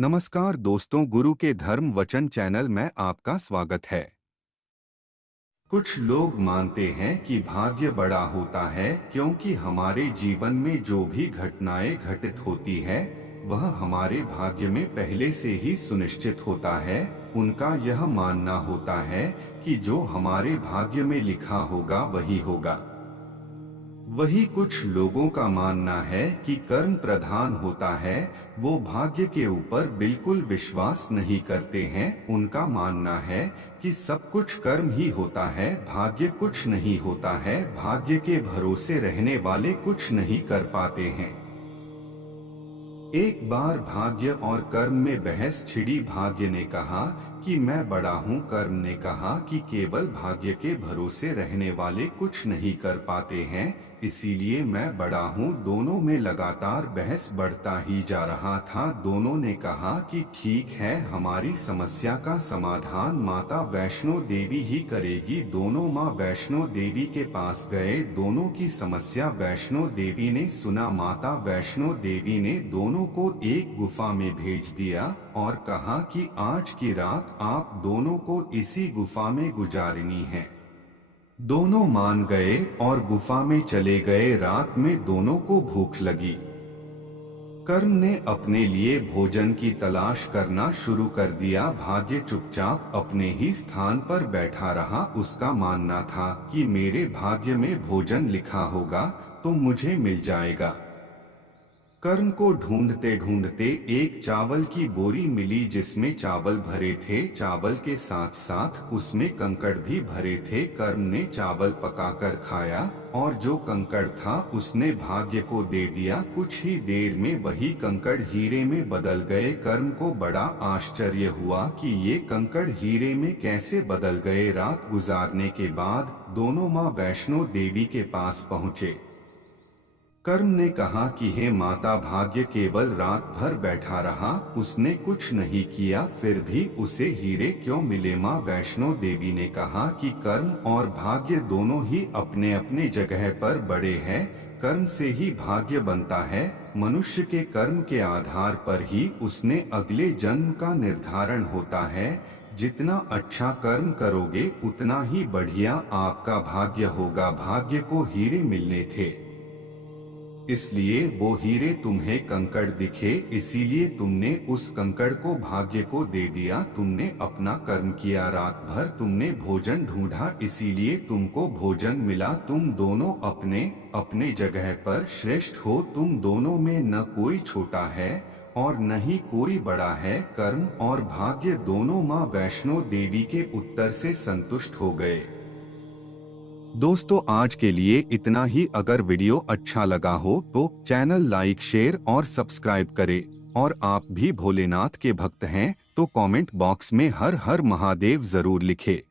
नमस्कार दोस्तों, गुरु के धर्म वचन चैनल में आपका स्वागत है। कुछ लोग मानते हैं कि भाग्य बड़ा होता है क्योंकि हमारे जीवन में जो भी घटनाएं घटित होती है वह हमारे भाग्य में पहले से ही सुनिश्चित होता है। उनका यह मानना होता है कि जो हमारे भाग्य में लिखा होगा वही होगा। वही कुछ लोगों का मानना है कि कर्म प्रधान होता है, वो भाग्य के ऊपर बिल्कुल विश्वास नहीं करते हैं। उनका मानना है कि सब कुछ कर्म ही होता है, भाग्य कुछ नहीं होता है, भाग्य के भरोसे रहने वाले कुछ नहीं कर पाते हैं। एक बार भाग्य और कर्म में बहस छिड़ी। भाग्य ने कहा कि मैं बड़ा हूँ, कर्म ने कहा कि केवल भाग्य के भरोसे रहने वाले कुछ नहीं कर पाते हैं, इसीलिए मैं बड़ा हूँ। दोनों में लगातार बहस बढ़ता ही जा रहा था। दोनों ने कहा कि ठीक है, हमारी समस्या का समाधान माता वैष्णो देवी ही करेगी। दोनों माँ वैष्णो देवी के पास गए, दोनों की समस्या वैष्णो देवी ने सुना। माता वैष्णो देवी ने दोनों को एक गुफा में भेज दिया और कहा कि आज की रात आप दोनों को इसी गुफा में गुजारनी है। दोनों मान गए और गुफा में चले गए। रात में दोनों को भूख लगी। कर्म ने अपने लिए भोजन की तलाश करना शुरू कर दिया। भाग्य चुपचाप अपने ही स्थान पर बैठा रहा। उसका मानना था कि मेरे भाग्य में भोजन लिखा होगा तो मुझे मिल जाएगा। कर्म को ढूंढते ढूंढते एक चावल की बोरी मिली जिसमें चावल भरे थे। चावल के साथ साथ उसमें कंकड़ भी भरे थे। कर्म ने चावल पकाकर खाया और जो कंकड़ था उसने भाग्य को दे दिया। कुछ ही देर में वही कंकड़ हीरे में बदल गए। कर्म को बड़ा आश्चर्य हुआ कि ये कंकड़ हीरे में कैसे बदल गए। रात गुजारने के बाद दोनों माँ वैष्णो देवी के पास पहुँचे। कर्म ने कहा कि हे माता, भाग्य केवल रात भर बैठा रहा, उसने कुछ नहीं किया, फिर भी उसे हीरे क्यों मिले। माँ वैष्णो देवी ने कहा कि कर्म और भाग्य दोनों ही अपने अपने जगह पर बड़े हैं। कर्म से ही भाग्य बनता है। मनुष्य के कर्म के आधार पर ही उसने अगले जन्म का निर्धारण होता है। जितना अच्छा कर्म करोगे उतना ही बढ़िया आपका भाग्य होगा। भाग्य को हीरे मिलने थे, इसलिए वो हीरे तुम्हें कंकड़ दिखे, इसीलिए तुमने उस कंकड़ को भाग्य को दे दिया। तुमने अपना कर्म किया, रात भर तुमने भोजन ढूंढा, इसीलिए तुमको भोजन मिला। तुम दोनों अपने अपने जगह पर श्रेष्ठ हो। तुम दोनों में न कोई छोटा है और न ही कोई बड़ा है। कर्म और भाग्य दोनों माँ वैष्णो देवी के उत्तर से संतुष्ट हो गए। दोस्तों, आज के लिए इतना ही। अगर वीडियो अच्छा लगा हो तो चैनल लाइक, शेयर और सब्सक्राइब करें। और आप भी भोलेनाथ के भक्त हैं तो कमेंट बॉक्स में हर हर महादेव जरूर लिखें।